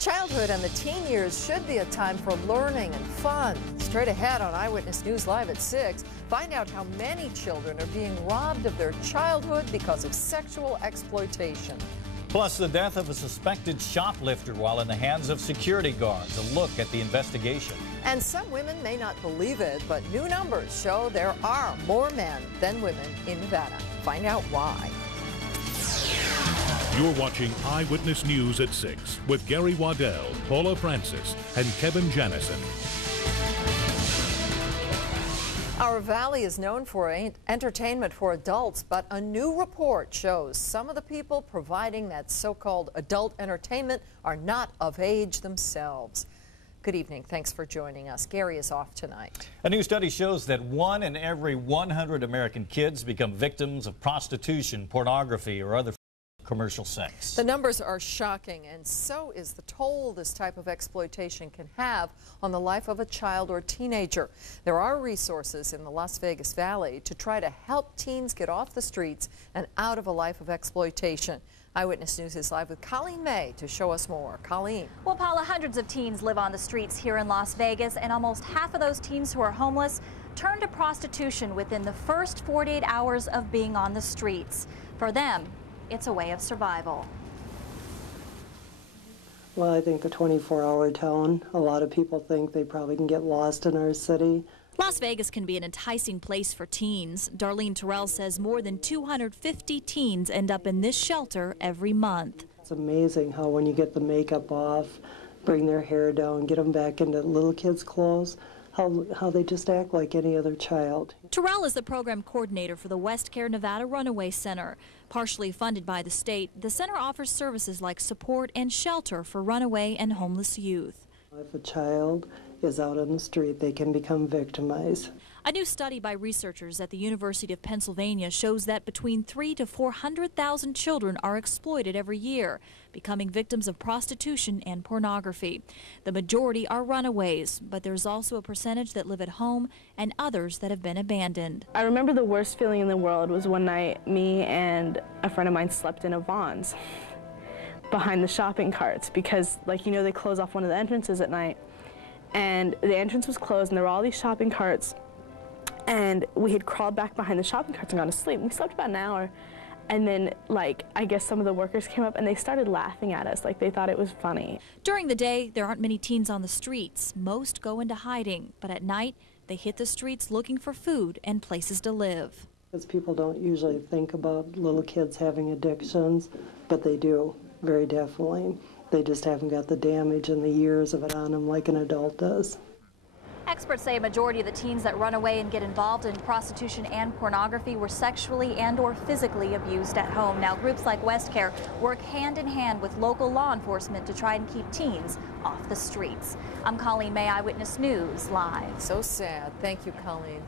Childhood and the teen years should be a time for learning and fun. Straight ahead on Eyewitness News Live at 6, find out how many children are being robbed of their childhood because of sexual exploitation. Plus, the death of a suspected shoplifter while in the hands of security guards. A look at the investigation. And some women may not believe it, but new numbers show there are more men than women in Nevada. Find out why. You're watching Eyewitness News at 6 with Gary Waddell, Paula Francis, and Kevin Janison. Our valley is known for entertainment for adults, but a new report shows some of the people providing that so-called adult entertainment are not of age themselves. Good evening. Thanks for joining us. Gary is off tonight. A new study shows that 1 in every 100 American kids become victims of prostitution, pornography, or other commercial sex. The numbers are shocking, and so is the toll this type of exploitation can have on the life of a child or teenager. There are resources in the Las Vegas Valley to try to help teens get off the streets and out of a life of exploitation. Eyewitness News is live with Colleen May to show us more. Colleen. Well, Paula, hundreds of teens live on the streets here in Las Vegas, and almost half of those teens who are homeless turn to prostitution within the first 48 hours of being on the streets. For them, it's a way of survival. Well, I think the 24-hour town, a lot of people think they probably can get lost in our city. Las Vegas can be an enticing place for teens. Darlene Terrell says more than 250 teens end up in this shelter every month. It's amazing how when you get the makeup off, bring their hair down, get them back into little kids' clothes, how they just act like any other child. Terrell is the program coordinator for the West Care Nevada Runaway Center. Partially funded by the state, the center offers services like support and shelter for runaway and homeless youth. If a child is out on the street, they can become victimized. A new study by researchers at the University of Pennsylvania shows that between 300,000 to 400,000 children are exploited every year, becoming victims of prostitution and pornography. The majority are runaways, but there's also a percentage that live at home and others that have been abandoned. I remember the worst feeling in the world was one night me and a friend of mine slept in a Vons behind the shopping carts because, like, you know, they close off one of the entrances at night. And the entrance was closed and there were all these shopping carts. And we had crawled back behind the shopping carts and gone to sleep. We slept about an hour. And then, like, I guess some of the workers came up and they started laughing at us, like they thought it was funny. During the day, there aren't many teens on the streets. Most go into hiding. But at night, they hit the streets looking for food and places to live. Because people don't usually think about little kids having addictions, but they do, very definitely. They just haven't got the damage and the years of it on them like an adult does. Experts say a majority of the teens that run away and get involved in prostitution and pornography were sexually and/or physically abused at home. Now, groups like West Care work hand in hand with local law enforcement to try and keep teens off the streets. I'm Colleen May, Eyewitness News Live. So sad. Thank you, Colleen.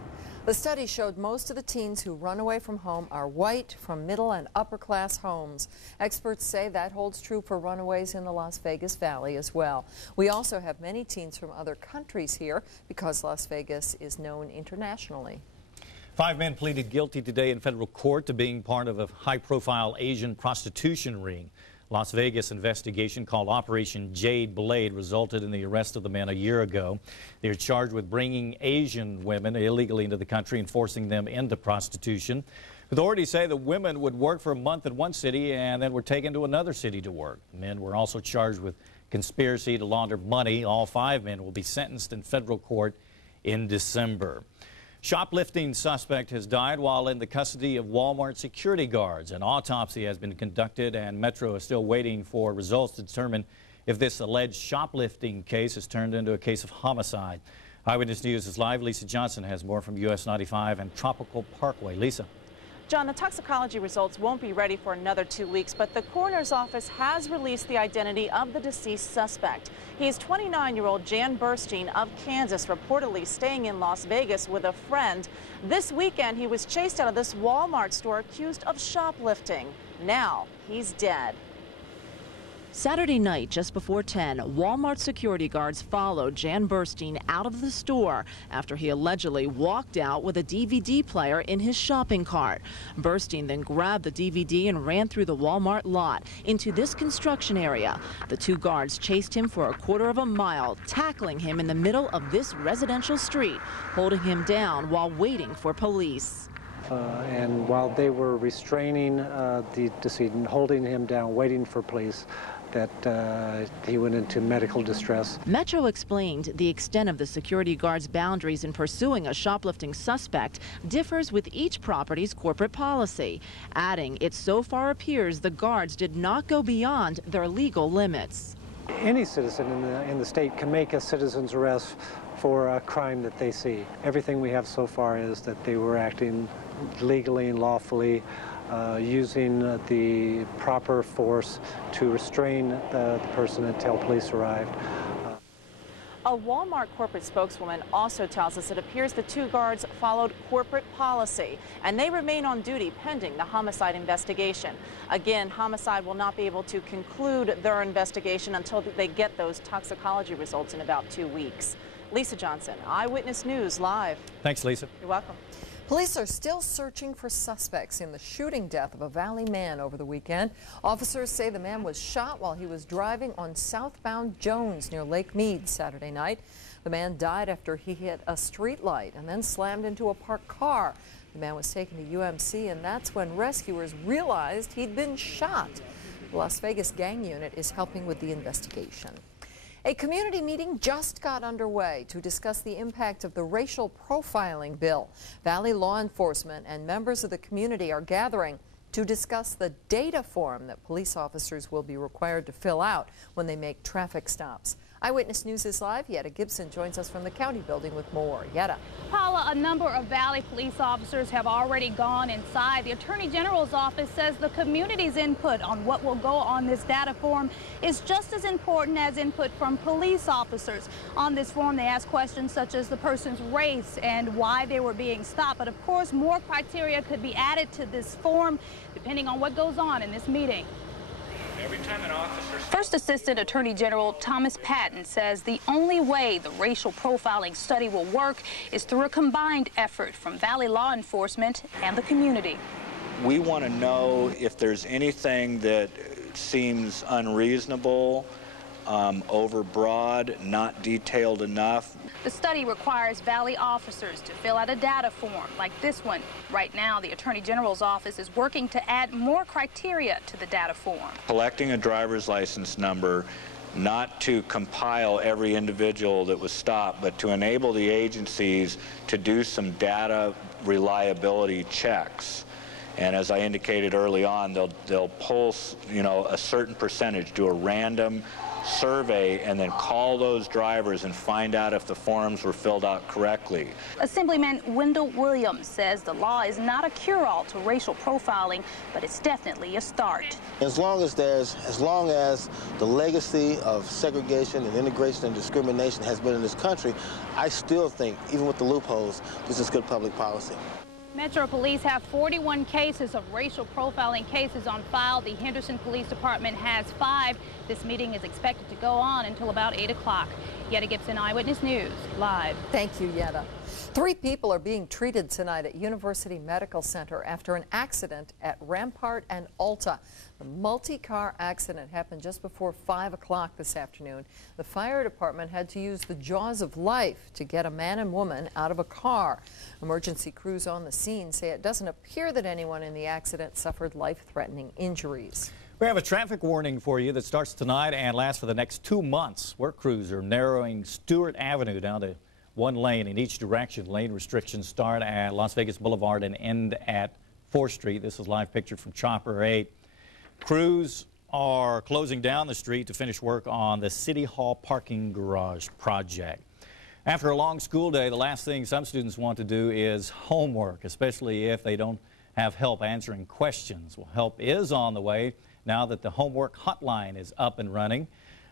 The study showed most of the teens who run away from home are white from middle and upper class homes. Experts say that holds true for runaways in the Las Vegas Valley as well. We also have many teens from other countries here because Las Vegas is known internationally. 5 men pleaded guilty today in federal court to being part of a high-profile Asian prostitution ring. Las Vegas investigation called Operation Jade Blade resulted in the arrest of the men a year ago. They are charged with bringing Asian women illegally into the country and forcing them into prostitution. Authorities say the women would work for a month in one city and then were taken to another city to work. Men were also charged with conspiracy to launder money. All 5 men will be sentenced in federal court in December. Shoplifting suspect has died while in the custody of Walmart security guards. An autopsy has been conducted and Metro is still waiting for results to determine if this alleged shoplifting case has turned into a case of homicide. Eyewitness News is live. Lisa Johnson has more from US 95 and Tropical Parkway. Lisa. John, the toxicology results won't be ready for another 2 weeks, but the coroner's office has released the identity of the deceased suspect. He's 29-year-old Jan Burstein of Kansas, reportedly staying in Las Vegas with a friend. This weekend, he was chased out of this Walmart store accused of shoplifting. Now, he's dead. Saturday night, just before 10, Walmart security guards followed Jan Burstein out of the store after he allegedly walked out with a DVD player in his shopping cart. Burstein then grabbed the DVD and ran through the Walmart lot into this construction area. The two guards chased him for a quarter of a mile, tackling him in the middle of this residential street, holding him down while waiting for police. And while they were restraining the decedent, holding him down, waiting for police, that he went into medical distress. Metro explained the extent of the security guard's boundaries in pursuing a shoplifting suspect differs with each property's corporate policy, adding it so far appears the guards did not go beyond their legal limits. Any citizen in the state can make a citizen's arrest for a crime that they see. Everything we have so far is that they were acting legally and lawfully, using the proper force to restrain the person until police arrived. A Walmart corporate spokeswoman also tells us it appears the two guards followed corporate policy, and they remain on duty pending the homicide investigation. Again, homicide will not be able to conclude their investigation until they get those toxicology results in about 2 weeks. Lisa Johnson, Eyewitness News, live. Thanks, Lisa. You're welcome. Police are still searching for suspects in the shooting death of a Valley man over the weekend. Officers say the man was shot while he was driving on southbound Jones near Lake Mead Saturday night. The man died after he hit a street light and then slammed into a parked car. The man was taken to UMC, and that's when rescuers realized he'd been shot. The Las Vegas gang unit is helping with the investigation. A community meeting just got underway to discuss the impact of the racial profiling bill. Valley law enforcement and members of the community are gathering to discuss the data form that police officers will be required to fill out when they make traffic stops. Eyewitness News is live. Yetta Gibson joins us from the county building with more. Yetta. Paula, a number of Valley police officers have already gone inside. The Attorney General's office says the community's input on what will go on this data form is just as important as input from police officers. On this form, they ask questions such as the person's race and why they were being stopped. But of course, more criteria could be added to this form depending on what goes on in this meeting. First Assistant Attorney General Thomas Patton says the only way the racial profiling study will work is through a combined effort from Valley law enforcement and the community. We want to know if there's anything that seems unreasonable, overbroad, not detailed enough. The study requires Valley officers to fill out a data form like this one. Right now, the Attorney General's office is working to add more criteria to the data form. Collecting a driver's license number, not to compile every individual that was stopped, but to enable the agencies to do some data reliability checks. And as I indicated early on, they'll pull, a certain percentage, do a random survey, and then call those drivers and find out if the forms were filled out correctly. Assemblyman Wendell Williams says the law is not a cure-all to racial profiling, but it's definitely a start. As long as the legacy of segregation and integration and discrimination has been in this country, I still think, even with the loopholes, this is good public policy. Metro Police have 41 cases of racial profiling cases on file. The Henderson Police Department has 5. This meeting is expected to go on until about 8 o'clock. Yetta Gibson, Eyewitness News, live. Thank you, Yetta. 3 people are being treated tonight at University Medical Center after an accident at Rampart and Alta. The multi-car accident happened just before 5 o'clock this afternoon. The fire department had to use the jaws of life to get a man and woman out of a car. Emergency crews on the scene say it doesn't appear that anyone in the accident suffered life-threatening injuries. We have a traffic warning for you that starts tonight and lasts for the next 2 months. Work crews are narrowing Stewart Avenue down to 1 lane in each direction. Lane restrictions start at Las Vegas Boulevard and end at 4th Street. This is live picture from Chopper 8. Crews are closing down the street to finish work on the City Hall parking garage project. After a long school day, the last thing some students want to do is homework, especially if they don't have help answering questions. Well, help is on the way now that the homework hotline is up and running.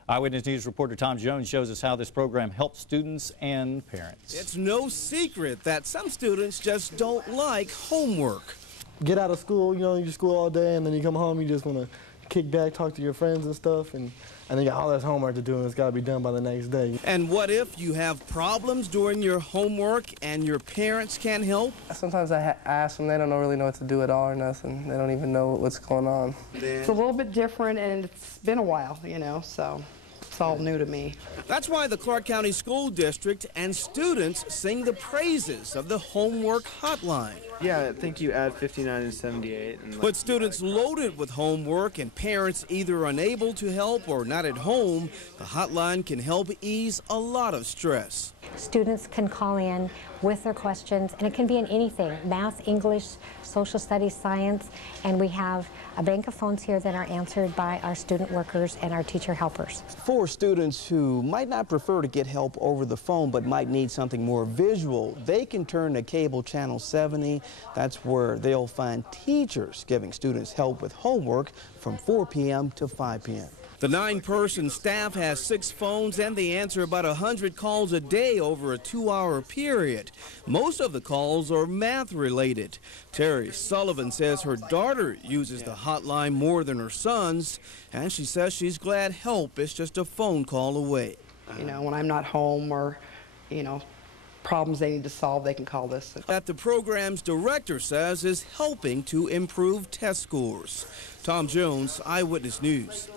Eyewitness News reporter Tom Jones shows us how this program helps students and parents. It's no secret that some students just don't like homework. Get out of school, you go to school all day, and then you come home, you just want to kick back, talk to your friends and stuff, and then you got all this homework to do, and it's got to be done by the next day. And what if you have problems doing your homework and your parents can't help? Sometimes I ask them, they don't really know what to do at all or nothing. They don't even know what's going on. It's a little bit different, and it's been a while, you know, so it's all new to me. That's why the Clark County School District and students sing the praises of the homework hotline. Yeah, I think you add 59 and 78. And But students loaded with homework and parents either unable to help or not at home, the hotline can help ease a lot of stress. Students can call in with their questions, and it can be in anything: math, English, social studies, science, and we have a bank of phones here that are answered by our student workers and our teacher helpers. For students who might not prefer to get help over the phone but might need something more visual, they can turn to cable channel 70. That's where they'll find teachers giving students help with homework from 4 p.m. to 5 p.m. The 9-person staff has 6 phones, and they answer about 100 calls a day over a 2-hour period. Most of the calls are math related. Terry Sullivan says her daughter uses the hotline more than her sons, and she says she's glad help is just a phone call away. You know, when I'm not home or, you know, problems they need to solve, they can call this. That the program's director says is helping to improve test scores. Tom Jones, Eyewitness News.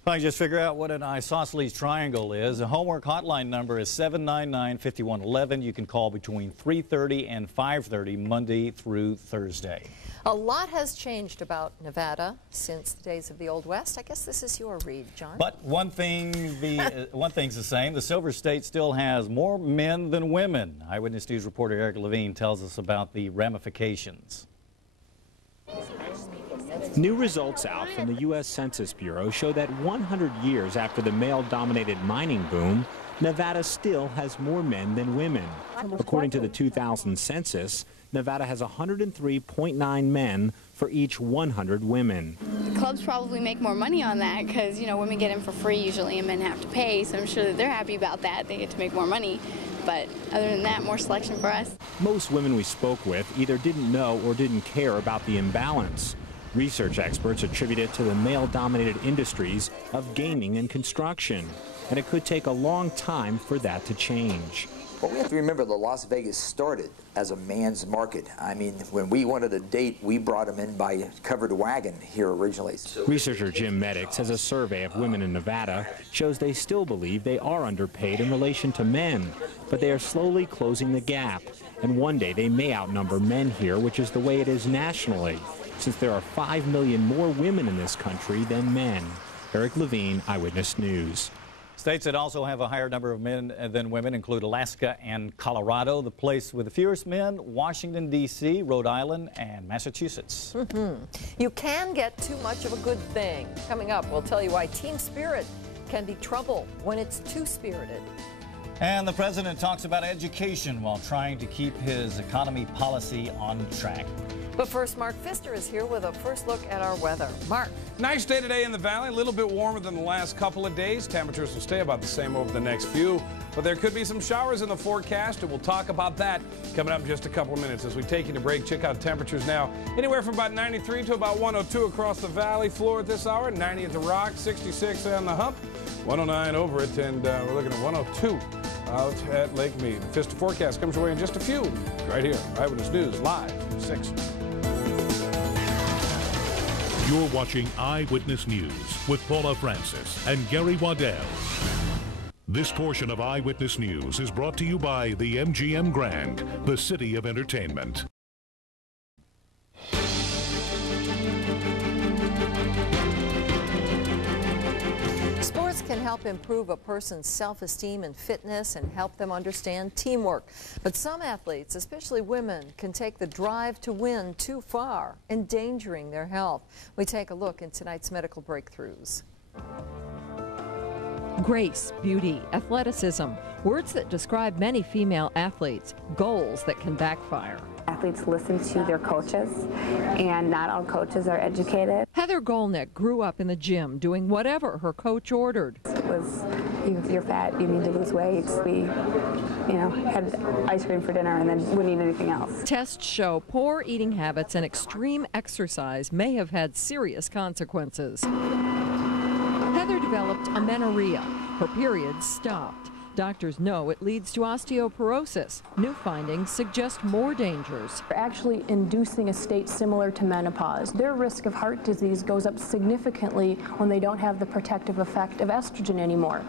If I can just figure out what an isosceles triangle is, the homework hotline number is 799-5111. You can call between 3:30 and 5:30 Monday through Thursday. A lot has changed about Nevada since the days of the Old West. I guess this is your read, John. But one thing's the same. The Silver State still has more men than women. Eyewitness News reporter Eric Levine tells us about the ramifications. New results out from the U.S. Census Bureau show that 100 years after the male-dominated mining boom, Nevada still has more men than women. According to the 2000 census, Nevada has 103.9 men for each 100 women. The clubs probably make more money on that because, you know, women get in for free usually and men have to pay, so I'm sure that they're happy about that. They get to make more money. But other than that, more selection for us. Most women we spoke with either didn't know or didn't care about the imbalance. Research experts attribute it to the male-dominated industries of gaming and construction, and it could take a long time for that to change. Well, we have to remember that Las Vegas started as a man's market. I mean, when we wanted a date, we brought them in by covered wagon here originally. Researcher Jim Medic says a survey of women in Nevada shows they still believe they are underpaid in relation to men, but they are slowly closing the gap, and one day they may outnumber men here, which is the way it is nationally, since there are 5 million more women in this country than men. Eric Levine, Eyewitness News. States that also have a higher number of men than women include Alaska and Colorado. The place with the fewest men, Washington, D.C., Rhode Island, and Massachusetts. You can get too much of a good thing. Coming up, we'll tell you why team spirit can be trouble when it's too spirited. And the president talks about education while trying to keep his economy policy on track. But first, Mark Pfister is here with a first look at our weather. Mark. Nice day today in the valley, a little bit warmer than the last couple of days. Temperatures will stay about the same over the next few, but there could be some showers in the forecast, and we'll talk about that coming up in just a couple of minutes. As we take you to break, check out temperatures now. Anywhere from about 93 to about 102 across the valley floor at this hour, 90 at the Rock, 66 on the Hump, 109 over it, and we're looking at 102 out at Lake Mead. Pfister forecast comes your way in just a few, right here. Eyewitness News, live, 6. You're watching Eyewitness News with Paula Francis and Gary Waddell. This portion of Eyewitness News is brought to you by the MGM Grand, the city of entertainment. Sports can help improve a person's self-esteem and fitness and help them understand teamwork. But some athletes, especially women, can take the drive to win too far, endangering their health. We take a look in tonight's medical breakthroughs. Grace, beauty, athleticism, words that describe many female athletes, goals that can backfire. Athletes listen to their coaches, and not all coaches are educated. Heather Golnick grew up in the gym doing whatever her coach ordered. It was, you're fat, you need to lose weight. We, had ice cream for dinner and then wouldn't eat anything else. Tests show poor eating habits and extreme exercise may have had serious consequences. Heather developed amenorrhea. Her periods stopped. Doctors know it leads to osteoporosis. New findings suggest more dangers. They're actually inducing a state similar to menopause. Their risk of heart disease goes up significantly when they don't have the protective effect of estrogen anymore.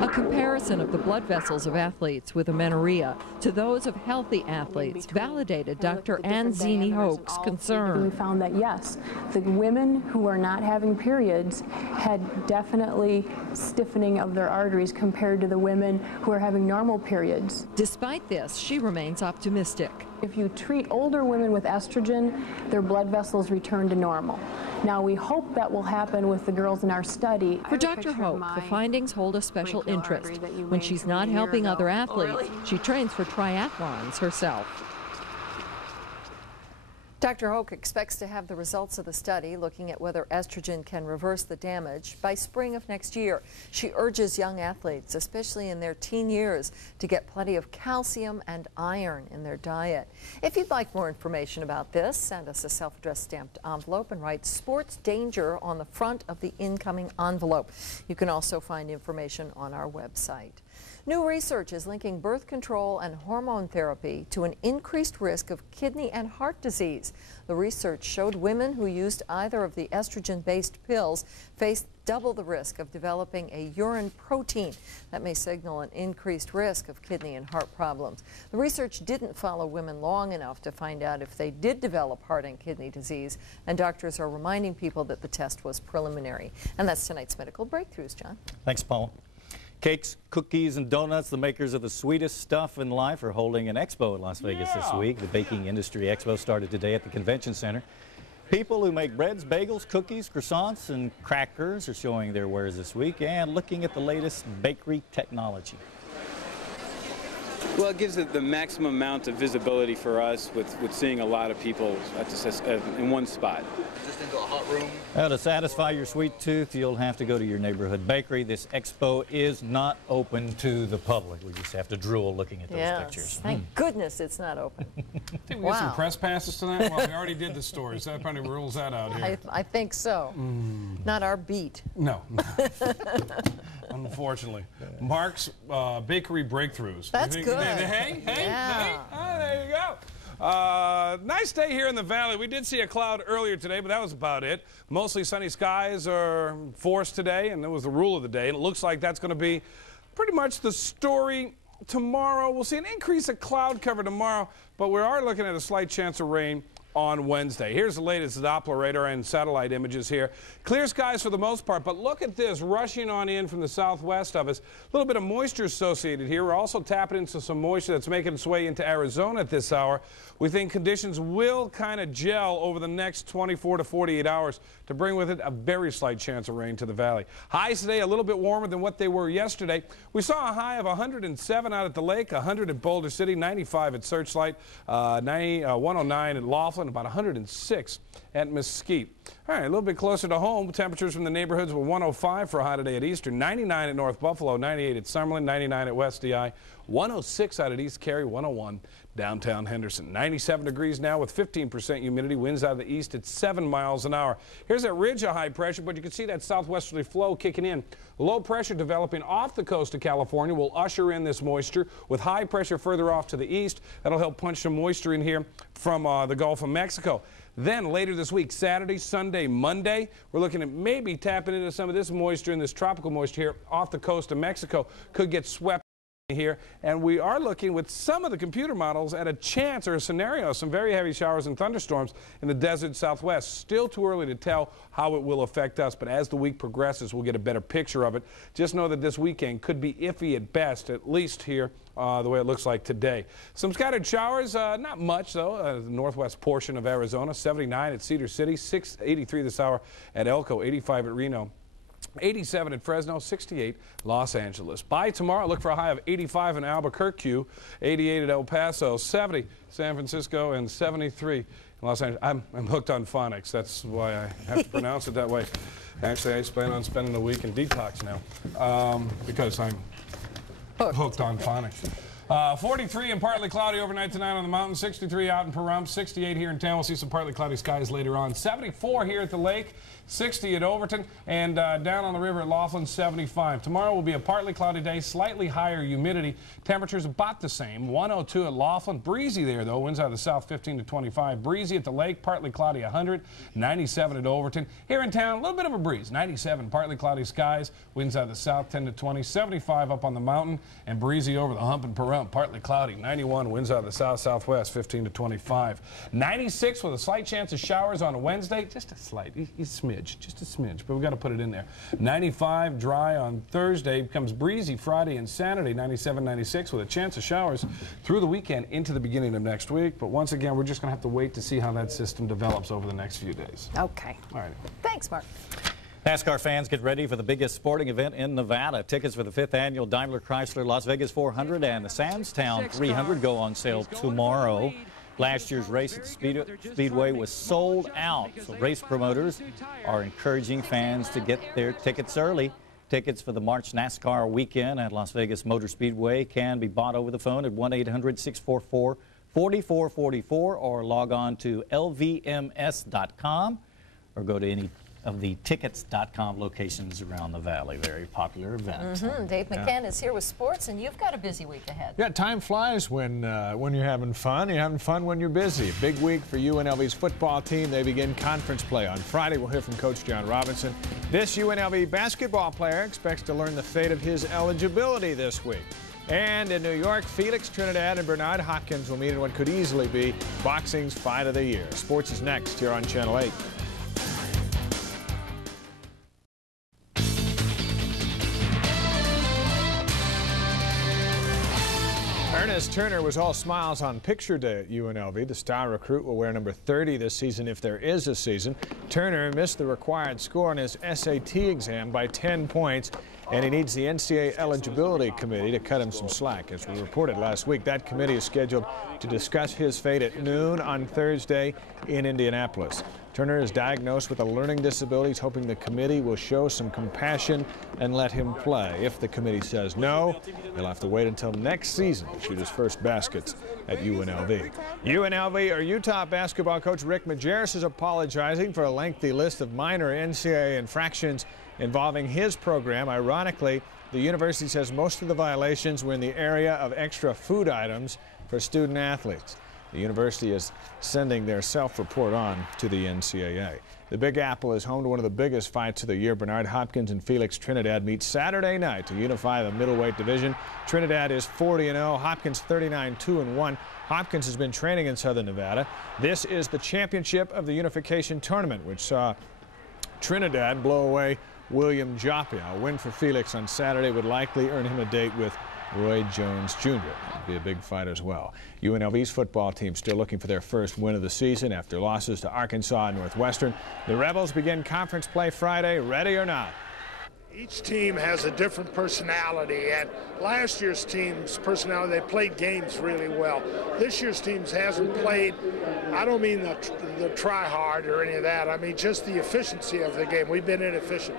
A comparison of the blood vessels of athletes with amenorrhea to those of healthy athletes validated Dr. Ann Zini-Hoke's concern. We found that, yes, the women who are not having periods had definitely stiffening of their arteries compared to the women who are having normal periods. Despite this, she remains optimistic. If you treat older women with estrogen, their blood vessels return to normal. Now, we hope that will happen with the girls in our study. For Dr. Hoke, the findings hold a special interest. When she's not helping other athletes, she trains for triathlons herself. Dr. Hoke expects to have the results of the study looking at whether estrogen can reverse the damage by spring of next year. She urges young athletes, especially in their teen years, to get plenty of calcium and iron in their diet. If you'd like more information about this, send us a self-addressed stamped envelope and write "Sports Danger" on the front of the incoming envelope. You can also find information on our website. New research is linking birth control and hormone therapy to an increased risk of kidney and heart disease. The research showed women who used either of the estrogen-based pills faced double the risk of developing a urine protein that may signal an increased risk of kidney and heart problems. The research didn't follow women long enough to find out if they did develop heart and kidney disease, and doctors are reminding people that the test was preliminary. And that's tonight's Medical Breakthroughs, John. Thanks, Paula. Cakes, cookies, and donuts, the makers of the sweetest stuff in life, are holding an expo in Las Vegas this week. The Baking Industry Expo started today at the Convention Center. People who make breads, bagels, cookies, croissants, and crackers are showing their wares this week and looking at the latest bakery technology. Well, it gives it the maximum amount of visibility for us with seeing a lot of people in one spot. Just into a hot room? To satisfy your sweet tooth, you'll have to go to your neighborhood bakery. This expo is not open to the public. We just have to drool looking at those pictures. Thank goodness it's not open. Think we get some press passes to that? Well, we already did the story, so that probably rules that out here. I think so. Not our beat. No. Unfortunately. Mark's Bakery Breakthroughs. That's good. Hey, oh, there you go. Nice day here in the valley. We did see a cloud earlier today, but that was about it. Mostly sunny skies are forced today, and that was the rule of the day. And it looks like that's going to be pretty much the story tomorrow. We'll see an increase of cloud cover tomorrow, but we are looking at a slight chance of rain on Wednesday. Here's the latest Doppler radar and satellite images here. Clear skies for the most part, but look at this rushing on in from the southwest of us. A little bit of moisture associated here. We're also tapping into some moisture that's making its way into Arizona at this hour. We think conditions will kind of gel over the next 24 to 48 hours to bring with it a very slight chance of rain to the valley. Highs today a little bit warmer than what they were yesterday. We saw a high of 107 out at the lake, 100 at Boulder City, 95 at Searchlight, 109 at Laughlin, about 106 at Mesquite. All right, a little bit closer to home, temperatures from the neighborhoods were 105 for a high today at Eastern, 99 at North Buffalo, 98 at Summerlin, 99 at West DI, 106 out at East Cary, 101 downtown Henderson. 97 degrees now with 15% humidity, winds out of the east at 7 miles an hour. Here's that ridge of high pressure, but you can see that southwesterly flow kicking in. Low pressure developing off the coast of California will usher in this moisture with high pressure further off to the east. That'll help punch some moisture in here from the Gulf of Mexico. Then later this week, Saturday, Sunday, Monday, we're looking at maybe tapping into some of this moisture and this tropical moisture here off the coast of Mexico. Could get swept here, and we are looking with some of the computer models at a chance or a scenario, some very heavy showers and thunderstorms in the desert southwest. Still too early to tell how it will affect us, but as the week progresses, we'll get a better picture of it. Just know that this weekend could be iffy at best, at least here the way it looks like today. Some scattered showers, not much though. The northwest portion of Arizona, 79 at Cedar City, 83 this hour at Elko, 85 at Reno. 87 at Fresno, 68 Los Angeles. By tomorrow, look for a high of 85 in Albuquerque, 88 at El Paso, 70 San Francisco, and 73 in Los Angeles. I'm hooked on phonics. That's why I have to pronounce it that way. Actually, I plan on spending a week in detox now because I'm hooked on phonics. 43 and partly cloudy overnight tonight on the mountain, 63 out in Pahrump, 68 here in town. We'll see some partly cloudy skies later on. 74 here at the lake, 60 at Overton, and down on the river at Laughlin, 75. Tomorrow will be a partly cloudy day, slightly higher humidity. Temperatures about the same, 102 at Laughlin. Breezy there, though. Winds out of the south, 15 to 25. Breezy at the lake, partly cloudy, 100. 97 at Overton. Here in town, a little bit of a breeze. 97, partly cloudy skies. Winds out of the south, 10 to 20. 75 up on the mountain, and breezy over the hump in Pahrump. Partly cloudy. 91, winds out of the south-southwest, 15 to 25. 96 with a slight chance of showers on Wednesday. Just a slight, just a smidge, but we've got to put it in there. 95, dry on Thursday. Becomes breezy Friday and Saturday. 97, 96 with a chance of showers through the weekend into the beginning of next week. But once again, we're just going to have to wait to see how that system develops over the next few days. Okay. All right. Thanks, Mark. NASCAR fans, get ready for the biggest sporting event in Nevada. Tickets for the 5th annual Daimler Chrysler Las Vegas 400 and the Sandstown 300 go on sale tomorrow. Last year's race at the Speedway was sold out, so race promoters are encouraging fans to get their tickets early. Tickets for the March NASCAR weekend at Las Vegas Motor Speedway can be bought over the phone at 1-800-644-4444 or log on to lvms.com or go to any of the tickets.com locations around the valley. Very popular event. Dave McCann is here with sports, and you've got a busy week ahead. Yeah, time flies when you're having fun. You're having fun when you're busy. Big week for UNLV's football team. They begin conference play on Friday. We'll hear from Coach John Robinson. This UNLV basketball player expects to learn the fate of his eligibility this week. And in New York, Felix Trinidad and Bernard Hopkins will meet in what could easily be boxing's fight of the year. Sports is next here on Channel 8. Ernest Turner was all smiles on picture day at UNLV. The star recruit will wear number 30 this season if there is a season. Turner missed the required score on his SAT exam by 10 points, and he needs the NCAA eligibility committee to cut him some slack. As we reported last week, that committee is scheduled to discuss his fate at noon on Thursday in Indianapolis. Turner is diagnosed with a learning disability. He's hoping the committee will show some compassion and let him play. If the committee says no, he'll have to wait until next season to shoot his first baskets at UNLV. UNLV or Utah basketball coach Rick Majerus is apologizing for a lengthy list of minor NCAA infractions involving his program. Ironically, the university says most of the violations were in the area of extra food items for student athletes. The university is sending their self-report on to the NCAA. The Big Apple is home to one of the biggest fights of the year. Bernard Hopkins and Felix Trinidad meet Saturday night to unify the middleweight division. Trinidad is 40-0, Hopkins 39-2-1. Hopkins has been training in Southern Nevada. This is the championship of the unification tournament, which saw Trinidad blow away William Joppa. A win for Felix on Saturday would likely earn him a date with Roy Jones Jr. That'd be a big fight as well. UNLV's football team still looking for their first win of the season after losses to Arkansas and Northwestern. The Rebels begin conference play Friday, ready or not. Each team has a different personality, and last year's team's personality, they played games really well. This year's team hasn't played, I don't mean the try hard or any of that, I mean just the efficiency of the game. We've been inefficient.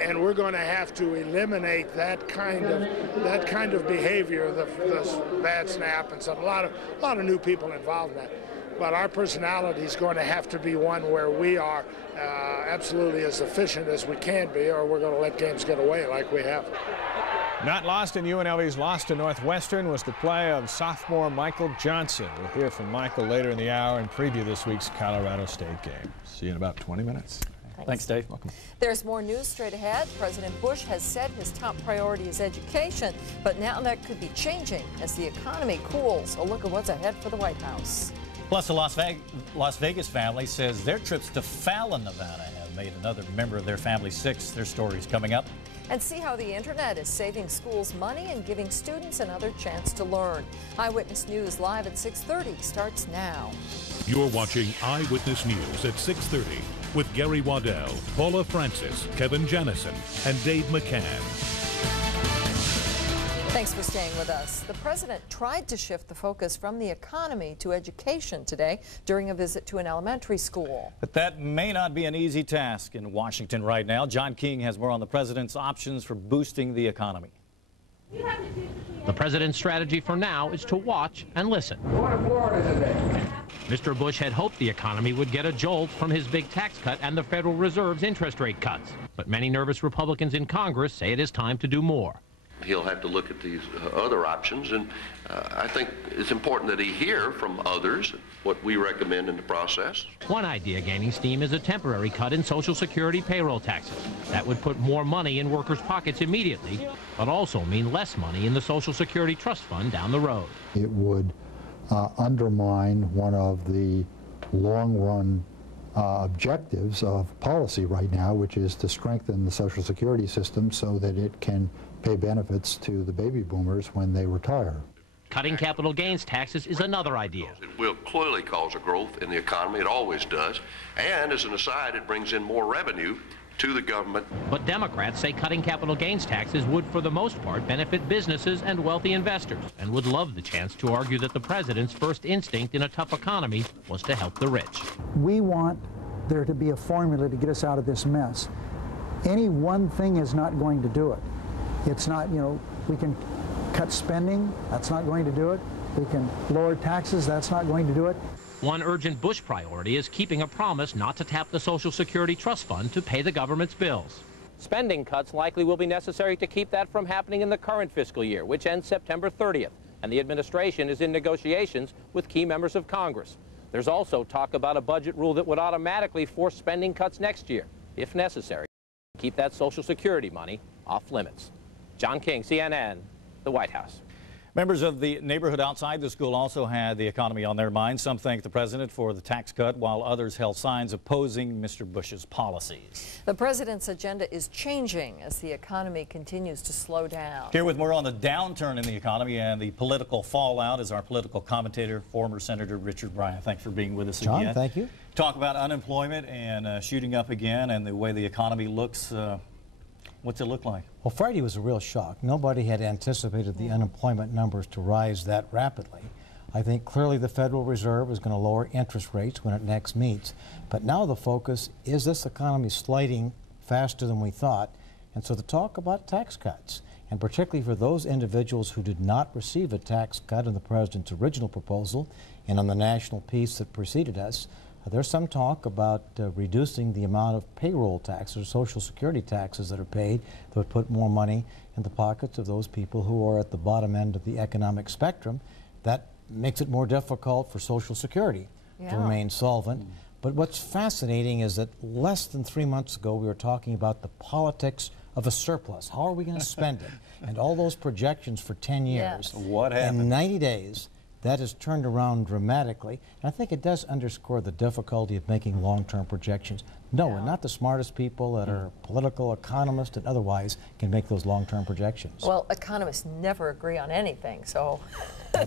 And we're going to have to eliminate that kind of behavior, the bad snap and stuff. A lot of new people involved in that. But our personality is going to have to be one where we are absolutely as efficient as we can be, or we're going to let games get away like we have. Not lost in UNLV's loss to Northwestern was the play of sophomore Michael Johnson. We'll hear from Michael later in the hour and preview this week's Colorado State game. See you in about 20 minutes. Thanks, Dave. Welcome. There's more news straight ahead. President Bush has said his top priority is education, but now that could be changing as the economy cools. A look at what's ahead for the White House. Plus, the Las Vegas family says their trips to Fallon, Nevada have made another member of their family sick. Their story's coming up. And see how the internet is saving schools money and giving students another chance to learn. Eyewitness News live at 6:30 starts now. You're watching Eyewitness News at 6:30. with Gary Waddell, Paula Francis, Kevin Jennison, and Dave McCann. Thanks for staying with us. The president tried to shift the focus from the economy to education today during a visit to an elementary school. But that may not be an easy task in Washington right now. John King has more on the president's options for boosting the economy. The president's strategy for now is to watch and listen. Mr. Bush had hoped the economy would get a jolt from his big tax cut and the Federal Reserve's interest rate cuts. But many nervous Republicans in Congress say it is time to do more. He'll have to look at these other options, and I think it's important that he hear from others what we recommend in the process. One idea gaining steam is a temporary cut in Social Security payroll taxes. That would put more money in workers' pockets immediately, but also mean less money in the Social Security Trust Fund down the road. It would undermine one of the long-run objectives of policy right now, which is to strengthen the Social Security system so that it can pay benefits to the baby boomers when they retire. Cutting capital gains taxes is another idea. It will clearly cause a growth in the economy. It always does. And as an aside, it brings in more revenue to the government. But Democrats say cutting capital gains taxes would, for the most part, benefit businesses and wealthy investors, and would love the chance to argue that the president's first instinct in a tough economy was to help the rich. We want there to be a formula to get us out of this mess. Any one thing is not going to do it. It's not, we can cut spending, that's not going to do it. We can lower taxes, that's not going to do it. One urgent Bush priority is keeping a promise not to tap the Social Security Trust Fund to pay the government's bills. Spending cuts likely will be necessary to keep that from happening in the current fiscal year, which ends September 30th, and the administration is in negotiations with key members of Congress. There's also talk about a budget rule that would automatically force spending cuts next year, if necessary, to keep that Social Security money off limits. John King, CNN, the White House. Members of the neighborhood outside the school also had the economy on their mind. Some thanked the president for the tax cut, while others held signs opposing Mr. Bush's policies. The president's agenda is changing as the economy continues to slow down. Here with more on the downturn in the economy and the political fallout is our political commentator, former Senator Richard Bryan. Thanks for being with us again. John, thank you. Talk about unemployment and shooting up again and the way the economy looks. What's it look like? Well, Friday was a real shock. Nobody had anticipated the unemployment numbers to rise that rapidly. I think clearly the Federal Reserve is going to lower interest rates when it next meets. But now the focus is this economy sliding faster than we thought. And so the talk about tax cuts, and particularly for those individuals who did not receive a tax cut in the president's original proposal and on the national piece that preceded us, there's some talk about reducing the amount of payroll taxes or Social Security taxes that are paid that would put more money in the pockets of those people who are at the bottom end of the economic spectrum. That makes it more difficult for Social Security to remain solvent. But what's fascinating is that less than 3 months ago we were talking about the politics of a surplus. How are we going to spend it? And all those projections for 10 years. Yes. What happened? In 90 days, that has turned around dramatically. And I think it does underscore the difficulty of making long-term projections. No, we're not the smartest people that are political economists and otherwise can make those long-term projections. Well, economists never agree on anything, so...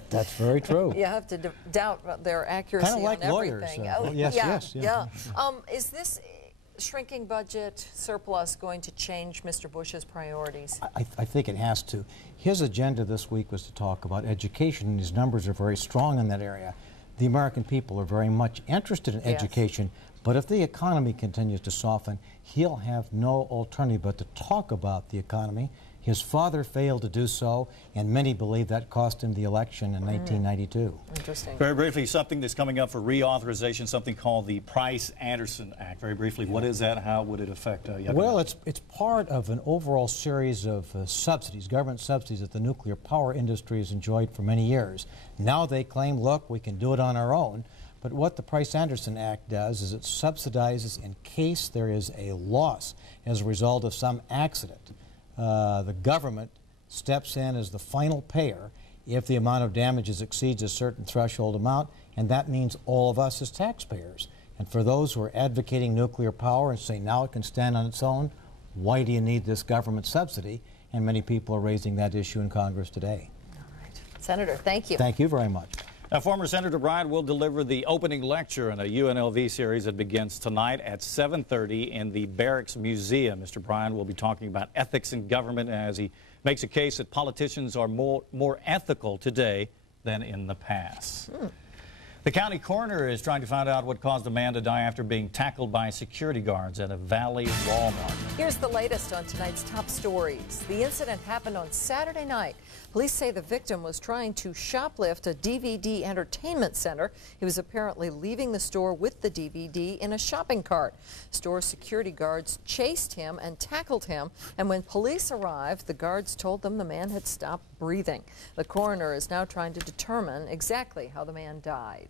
That's very true. You have to doubt their accuracy kind of like on lawyers, everything. Yes. Is this shrinking budget surplus going to change Mr. Bush's priorities? I think it has to. His agenda this week was to talk about education, and his numbers are very strong in that area. The American people are very much interested in education, but if the economy continues to soften, he'll have no alternative but to talk about the economy. His father failed to do so, and many believe that cost him the election in 1992. Interesting. Very briefly, something that's coming up for reauthorization, something called the Price-Anderson Act. Very briefly, what is that? How would it affect Well, it's part of an overall series of subsidies, government subsidies that the nuclear power industry has enjoyed for many years. Now they claim, look, we can do it on our own. But what the Price-Anderson Act does is it subsidizes in case there is a loss as a result of some accident. The government steps in as the final payer if the amount of damages exceeds a certain threshold amount, and that means all of us as taxpayers. And for those who are advocating nuclear power and say now it can stand on its own, why do you need this government subsidy? And many people are raising that issue in Congress today. All right. Senator, thank you. Thank you very much. Now, former Senator Bryant will deliver the opening lecture in a UNLV series that begins tonight at 7:30 in the Barracks Museum. Mr. Bryant will be talking about ethics in government as he makes a case that politicians are more ethical today than in the past. The county coroner is trying to find out what caused a man to die after being tackled by security guards at a Valley Walmart. Here's the latest on tonight's top stories. The incident happened on Saturday night. Police say the victim was trying to shoplift a DVD entertainment center. He was apparently leaving the store with the DVD in a shopping cart. Store security guards chased him and tackled him, and when police arrived, the guards told them the man had stopped breathing. The coroner is now trying to determine exactly how the man died.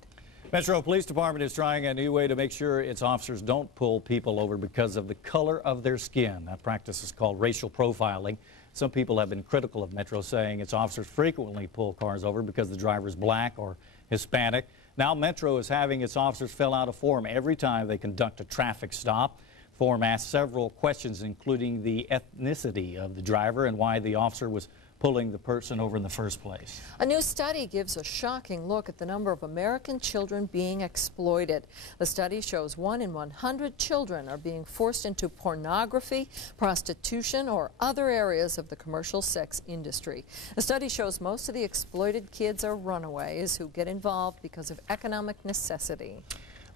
Metro Police Department is trying a new way to make sure its officers don't pull people over because of the color of their skin. That practice is called racial profiling. Some people have been critical of Metro, saying its officers frequently pull cars over because the driver is black or Hispanic. Now Metro is having its officers fill out a form every time they conduct a traffic stop. The form asks several questions, including the ethnicity of the driver and why the officer was pulling the person over in the first place. A new study gives a shocking look at the number of American children being exploited. The study shows 1 in 100 children are being forced into pornography, prostitution, or other areas of the commercial sex industry. The study shows most of the exploited kids are runaways who get involved because of economic necessity.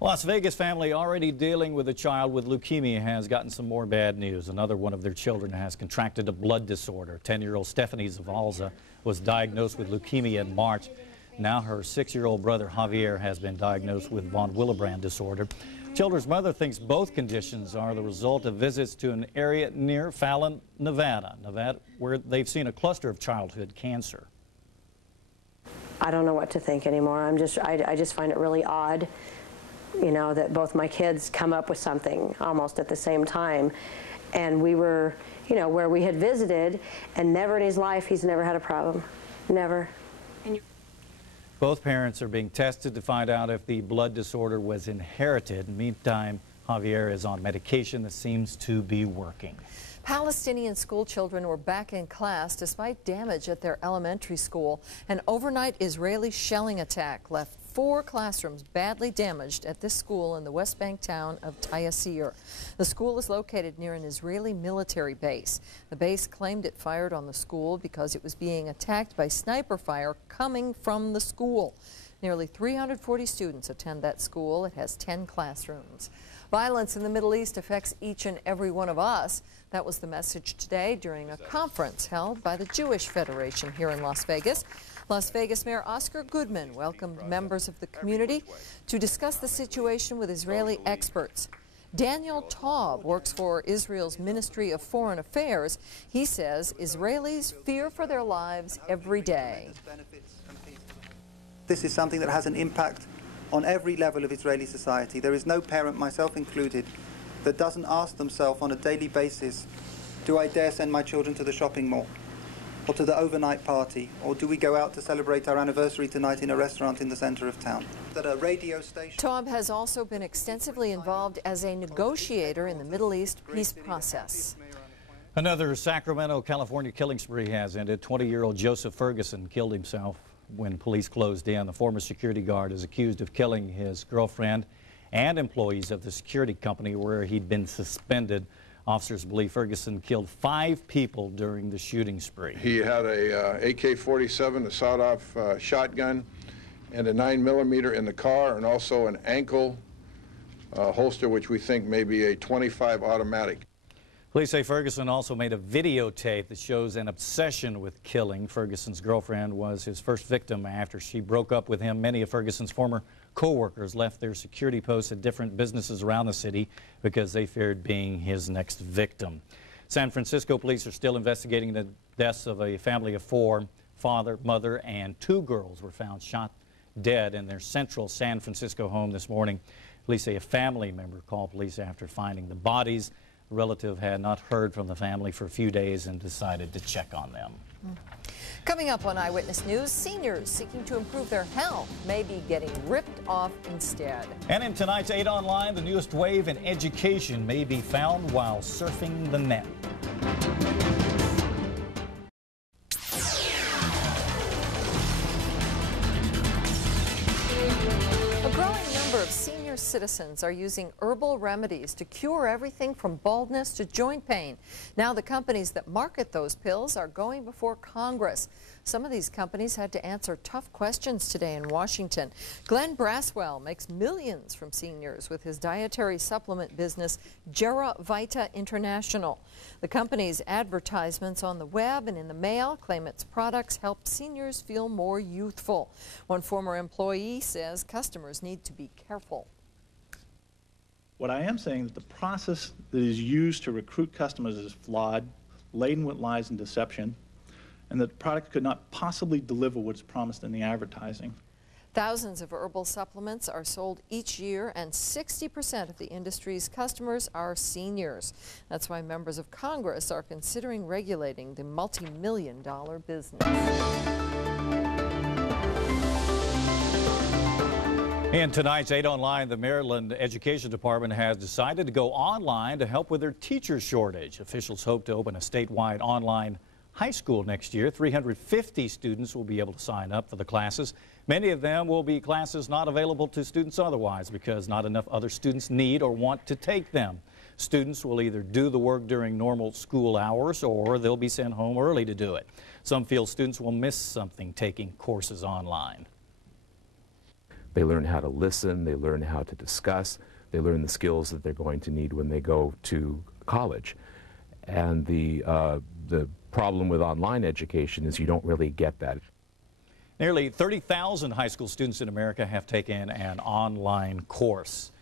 Las Vegas family already dealing with a child with leukemia has gotten some more bad news. Another one of their children has contracted a blood disorder. 10-year-old Stephanie Zavalza was diagnosed with leukemia in March. Now her 6-year-old brother Javier has been diagnosed with von Willebrand disorder. Children's mother thinks both conditions are the result of visits to an area near Fallon, Nevada, where they've seen a cluster of childhood cancer. I don't know what to think anymore. I just find it really odd, you know, that both my kids come up with something almost at the same time. And we were, you know, where we had visited, and never in his life he's never had a problem. Never. Both parents are being tested to find out if the blood disorder was inherited. Meantime, Javier is on medication that seems to be working. Palestinian school children were back in class despite damage at their elementary school. An overnight Israeli shelling attack left 4 classrooms badly damaged at this school in the West Bank town of Tyasir. The school is located near an Israeli military base. The base claimed it fired on the school because it was being attacked by sniper fire coming from the school. Nearly 340 students attend that school. It has 10 classrooms. Violence in the Middle East affects each and every one of us. That was the message today during a conference held by the Jewish Federation here in Las Vegas. Las Vegas Mayor Oscar Goodman welcomed members of the community to discuss the situation with Israeli experts. Daniel Taub works for Israel's Ministry of Foreign Affairs. He says Israelis fear for their lives every day. This is something that has an impact on every level of Israeli society. There is no parent, myself included, that doesn't ask themselves on a daily basis, do I dare send my children to the shopping mall or to the overnight party, or do we go out to celebrate our anniversary tonight in a restaurant in the center of town? At a radio station. Taub has also been extensively involved as a negotiator in the Middle East peace process. Another Sacramento, California killing spree has ended. 20-year-old Joseph Ferguson killed himself when police closed in. The former security guard is accused of killing his girlfriend and employees of the security company where he'd been suspended. Officers believe Ferguson killed 5 people during the shooting spree. He had a AK-47, a sawed-off shotgun, and a 9mm in the car, and also an ankle holster, which we think may be a .25 automatic. Police say Ferguson also made a videotape that shows an obsession with killing. Ferguson's girlfriend was his first victim after she broke up with him. Many of Ferguson's former co-workers left their security posts at different businesses around the city because they feared being his next victim. San Francisco police are still investigating the deaths of a family of 4. Father, mother, and 2 girls were found shot dead in their central San Francisco home this morning. Police say a family member called police after finding the bodies. A relative had not heard from the family for a few days and decided to check on them. Coming up on Eyewitness News, seniors seeking to improve their health may be getting ripped off instead. And in tonight's 8 Online, the newest wave in education may be found while surfing the net. senior citizens are using herbal remedies to cure everything from baldness to joint pain. Now the companies that market those pills are going before Congress. Some of these companies had to answer tough questions today in Washington. Glenn Braswell makes millions from seniors with his dietary supplement business, Gera Vita International. The company's advertisements on the web and in the mail claim its products help seniors feel more youthful. One former employee says customers need to be careful. What I am saying is that the process that is used to recruit customers is flawed, laden with lies and deception, and that the product could not possibly deliver what's promised in the advertising. Thousands of herbal supplements are sold each year, and 60% of the industry's customers are seniors. That's why members of Congress are considering regulating the multi-million-dollar business. In tonight's 8 Online, the Maryland Education Department has decided to go online to help with their teacher shortage. Officials hope to open a statewide online high school next year. 350 students will be able to sign up for the classes. Many of them will be classes not available to students otherwise because not enough other students need or want to take them. Students will either do the work during normal school hours or they'll be sent home early to do it. Some feel students will miss something taking courses online. They learn how to listen, they learn how to discuss, they learn the skills that they're going to need when they go to college. And the problem with online education is you don't really get that. Nearly 30,000 high school students in America have taken an online course.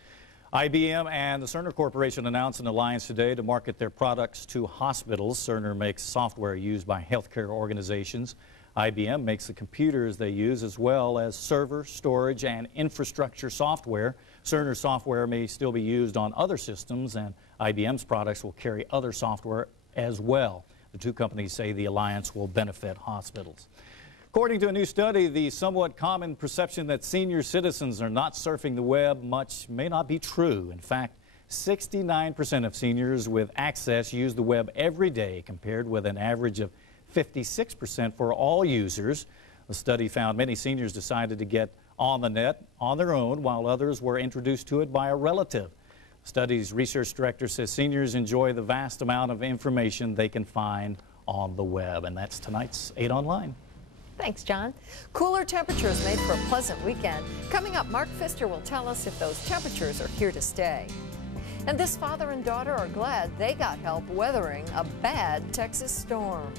IBM and the Cerner Corporation announced an alliance today to market their products to hospitals. Cerner makes software used by healthcare organizations. IBM makes the computers they use as well as server, storage, and infrastructure software. Cerner software may still be used on other systems, and IBM's products will carry other software as well. The two companies say the alliance will benefit hospitals. According to a new study, the somewhat common perception that senior citizens are not surfing the web much may not be true. In fact, 69% of seniors with access use the web every day, compared with an average of 56% for all users. The study found many seniors decided to get on the net on their own, while others were introduced to it by a relative. The study's research director says seniors enjoy the vast amount of information they can find on the web. And that's tonight's 8 Online. Thanks, John. Cooler temperatures made for a pleasant weekend. Coming up, Mark Pfister will tell us if those temperatures are here to stay. And this father and daughter are glad they got help weathering a bad Texas storm.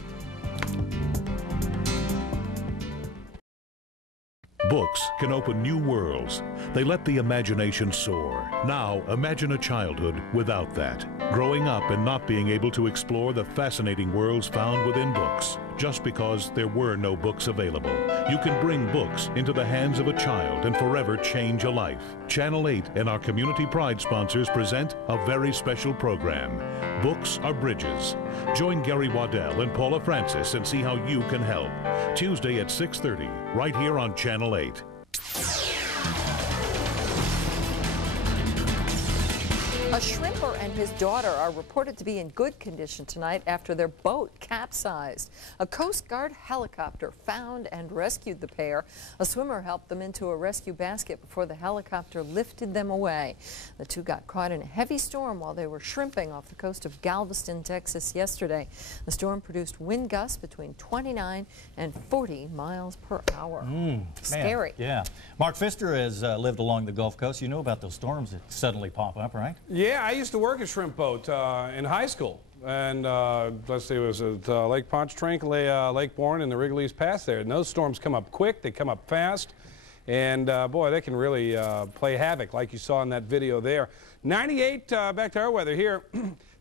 Books can open new worlds. They let the imagination soar. Now, imagine a childhood without that. Growing up and not being able to explore the fascinating worlds found within books, just because there were no books available. You can bring books into the hands of a child and forever change a life. Channel 8 and our Community Pride sponsors present a very special program, Books Are Bridges. Join Gary Waddell and Paula Francis and see how you can help. Tuesday at 6:30, right here on Channel 8. A shrimper and his daughter are reported to be in good condition tonight after their boat capsized. A Coast Guard helicopter found and rescued the pair. A swimmer helped them into a rescue basket before the helicopter lifted them away. The two got caught in a heavy storm while they were shrimping off the coast of Galveston, Texas yesterday. The storm produced wind gusts between 29 and 40 miles per hour. Scary. Man, yeah. Mark Pfister has lived along the Gulf Coast. You know about those storms that suddenly pop up, right? Yeah, I used to work a shrimp boat in high school, and let's see, it was at Lake Pontchartrain, Lake Bourne, and the Wrigley's Pass there. And those storms come up quick, they come up fast, and boy, they can really play havoc, like you saw in that video there. 98, back to our weather here.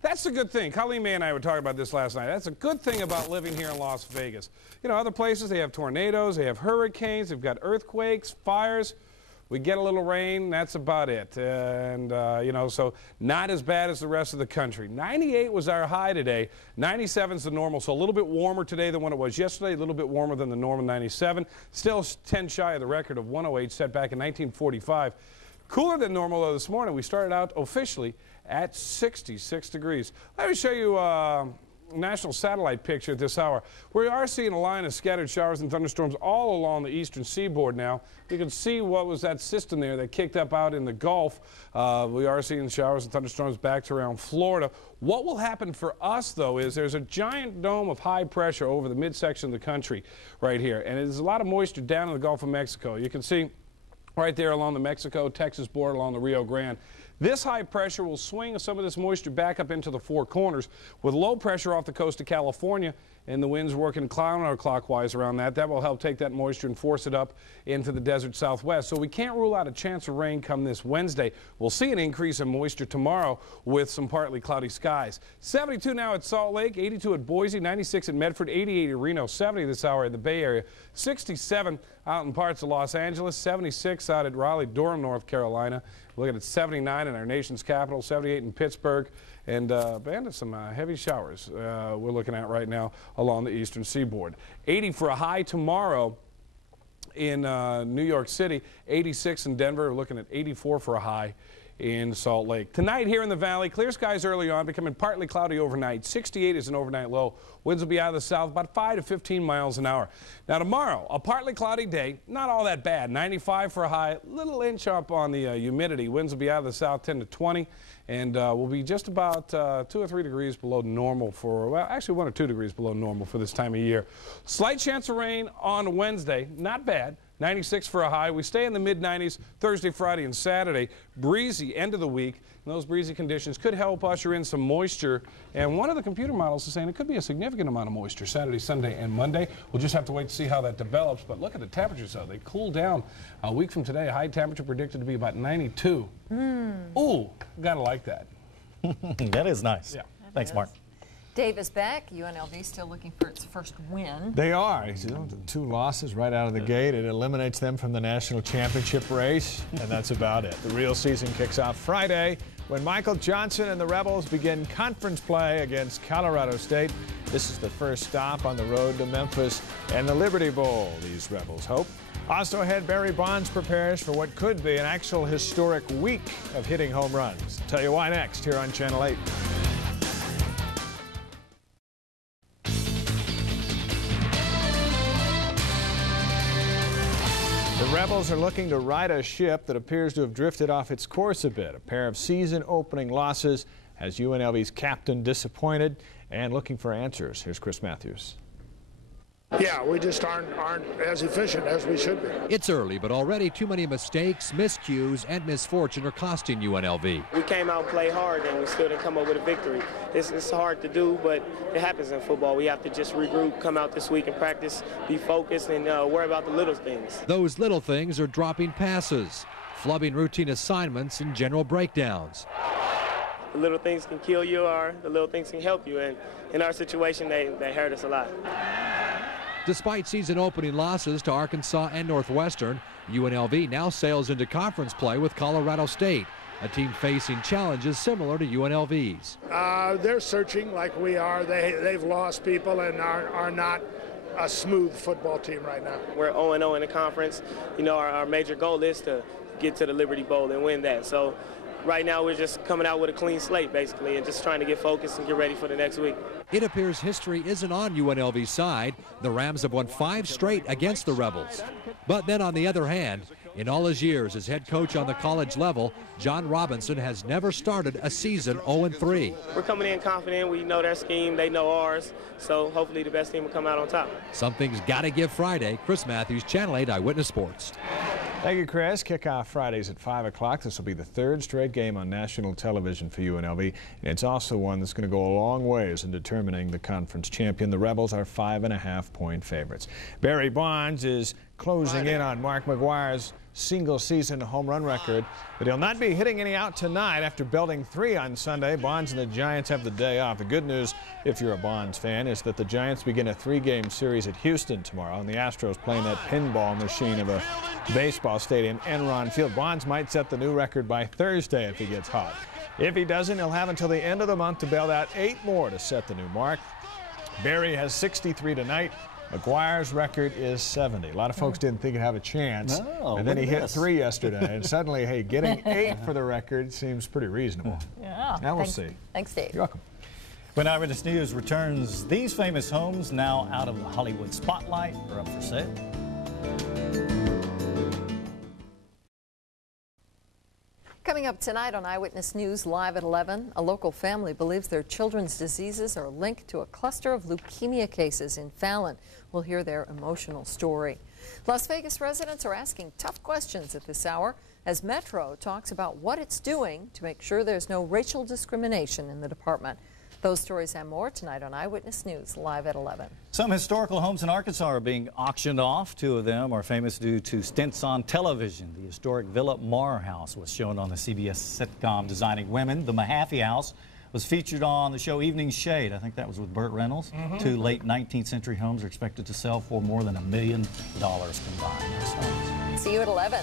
That's a good thing. Colleen May and I were talking about this last night. That's a good thing about living here in Las Vegas. You know, other places, they have tornadoes, they have hurricanes, they've got earthquakes, fires. We get a little rain, that's about it. And, you know, so not as bad as the rest of the country. 98 was our high today. 97 is the normal, so a little bit warmer today than what it was yesterday, a little bit warmer than the normal 97. Still 10 shy of the record of 108 set back in 1945. Cooler than normal, though, this morning. We started out officially at 66 degrees. Let me show you national satellite picture at this hour. We are seeing a line of scattered showers and thunderstorms all along the eastern seaboard now. You can see what was that system there that kicked up out in the Gulf. We are seeing showers and thunderstorms back to around Florida. What will happen for us, though, is there's a giant dome of high pressure over the midsection of the country right here. And there's a lot of moisture down in the Gulf of Mexico. You can see right there along the Mexico-Texas border along the Rio Grande. This high pressure will swing some of this moisture back up into the Four Corners with low pressure off the coast of California, and the winds working counterclockwise around that. That will help take that moisture and force it up into the desert southwest. So we can't rule out a chance of rain come this Wednesday. We'll see an increase in moisture tomorrow with some partly cloudy skies. 72 now at Salt Lake, 82 at Boise, 96 at Medford, 88 at Reno, 70 this hour in the Bay Area, 67 out in parts of Los Angeles, 76 out at Raleigh-Durham, North Carolina. We're looking at 79 in our nation's capital, 78 in Pittsburgh, and some heavy showers we're looking at right now along the eastern seaboard. 80 for a high tomorrow in New York City, 86 in Denver. We're looking at 84 for a high in Salt Lake. Tonight here in the valley, clear skies early on, becoming partly cloudy overnight. 68 is an overnight low. Winds will be out of the south about 5 to 15 miles an hour. Now tomorrow, a partly cloudy day, not all that bad. 95 for a high, little inch up on the humidity. Winds will be out of the south 10 to 20, and will be just about 2 or 3 degrees below normal for, well, actually 1 or 2 degrees below normal for this time of year. Slight chance of rain on Wednesday, not bad. 96 for a high. We stay in the mid-90s Thursday, Friday, and Saturday. Breezy end of the week. And those breezy conditions could help usher in some moisture. And one of the computer models is saying it could be a significant amount of moisture Saturday, Sunday, and Monday. We'll just have to wait to see how that develops. But look at the temperatures, though. They cool down a week from today. High temperature predicted to be about 92. Ooh, gotta like that. That is nice. Yeah. Thanks, Mark. Dave is back. UNLV still looking for its first win. They are. 2 losses right out of the gate. It eliminates them from the national championship race, and that's about it. The real season kicks off Friday when Michael Johnson and the Rebels begin conference play against Colorado State. This is the first stop on the road to Memphis and the Liberty Bowl, these Rebels hope. Also ahead, Barry Bonds prepares for what could be an actual historic week of hitting home runs. Tell you why next here on Channel 8. The Rebels are looking to right a ship that appears to have drifted off its course a bit. A pair of season-opening losses has UNLV's captain disappointed and looking for answers. Here's Chris Matthews. Yeah, we just aren't as efficient as we should be. It's early, but already too many mistakes, miscues, and misfortune are costing UNLV. We came out and played hard, and we still didn't come up with a victory. It's hard to do, but it happens in football. We have to just regroup, come out this week and practice, be focused, and worry about the little things. Those little things are dropping passes, flubbing routine assignments, and general breakdowns. The little things can kill you, or the little things can help you, and in our situation, they hurt us a lot. Despite season-opening losses to Arkansas and Northwestern, UNLV now sails into conference play with Colorado State, a team facing challenges similar to UNLV's. They're searching like we are. They've lost people and are not a smooth football team right now. We're 0-0 in the conference. You know, our major goal is to get to the Liberty Bowl and win that. So right now we're just coming out with a clean slate, basically, and just trying to get focused and get ready for the next week. It appears history isn't on UNLV's side. The Rams have won 5 straight against the Rebels. But then on the other hand, in all his years as head coach on the college level, John Robinson has never started a season 0-3. We're coming in confident. We know their scheme. They know ours. So hopefully the best team will come out on top. Something's got to give Friday. Chris Matthews, Channel 8 Eyewitness Sports. Thank you, Chris. Kickoff Fridays at 5 o'clock. This will be the 3rd straight game on national television for UNLV. And it's also one that's going to go a long ways in determining the conference champion. The Rebels are 5.5-point favorites. Barry Bonds is closing in on Mark McGwire's single-season home run record, but he'll not be hitting any out tonight after belting 3 on Sunday. Bonds and the Giants have the day off. The good news, if you're a Bonds fan, is that the Giants begin a 3-game series at Houston tomorrow, and the Astros playing that pinball machine of a baseball stadium, Enron Field. Bonds might set the new record by Thursday if he gets hot. If he doesn't, he'll have until the end of the month to bail out 8 more to set the new mark. Barry has 63 tonight. McGwire's record is 70. A lot of folks didn't think he'd have a chance, and then he hit 3 yesterday, and suddenly, hey, getting 8 for the record seems pretty reasonable. Yeah. Now we'll see. Thanks, Dave. You're welcome. When Eyewitness News returns, these famous homes now out of the Hollywood spotlight are up for sale. Coming up tonight on Eyewitness News Live at 11, a local family believes their children's diseases are linked to a cluster of leukemia cases in Fallon. We'll hear their emotional story. Las Vegas residents are asking tough questions at this hour as Metro talks about what it's doing to make sure there's no racial discrimination in the department. Those stories and more tonight on Eyewitness News Live at 11. Some historical homes in Arkansas are being auctioned off. Two of them are famous due to stints on television. The historic Villa Marr House was shown on the CBS sitcom Designing Women. The Mahaffey House was featured on the show Evening Shade. I think that was with Burt Reynolds. Two late 19th century homes are expected to sell for more than $1 million combined. See you at 11.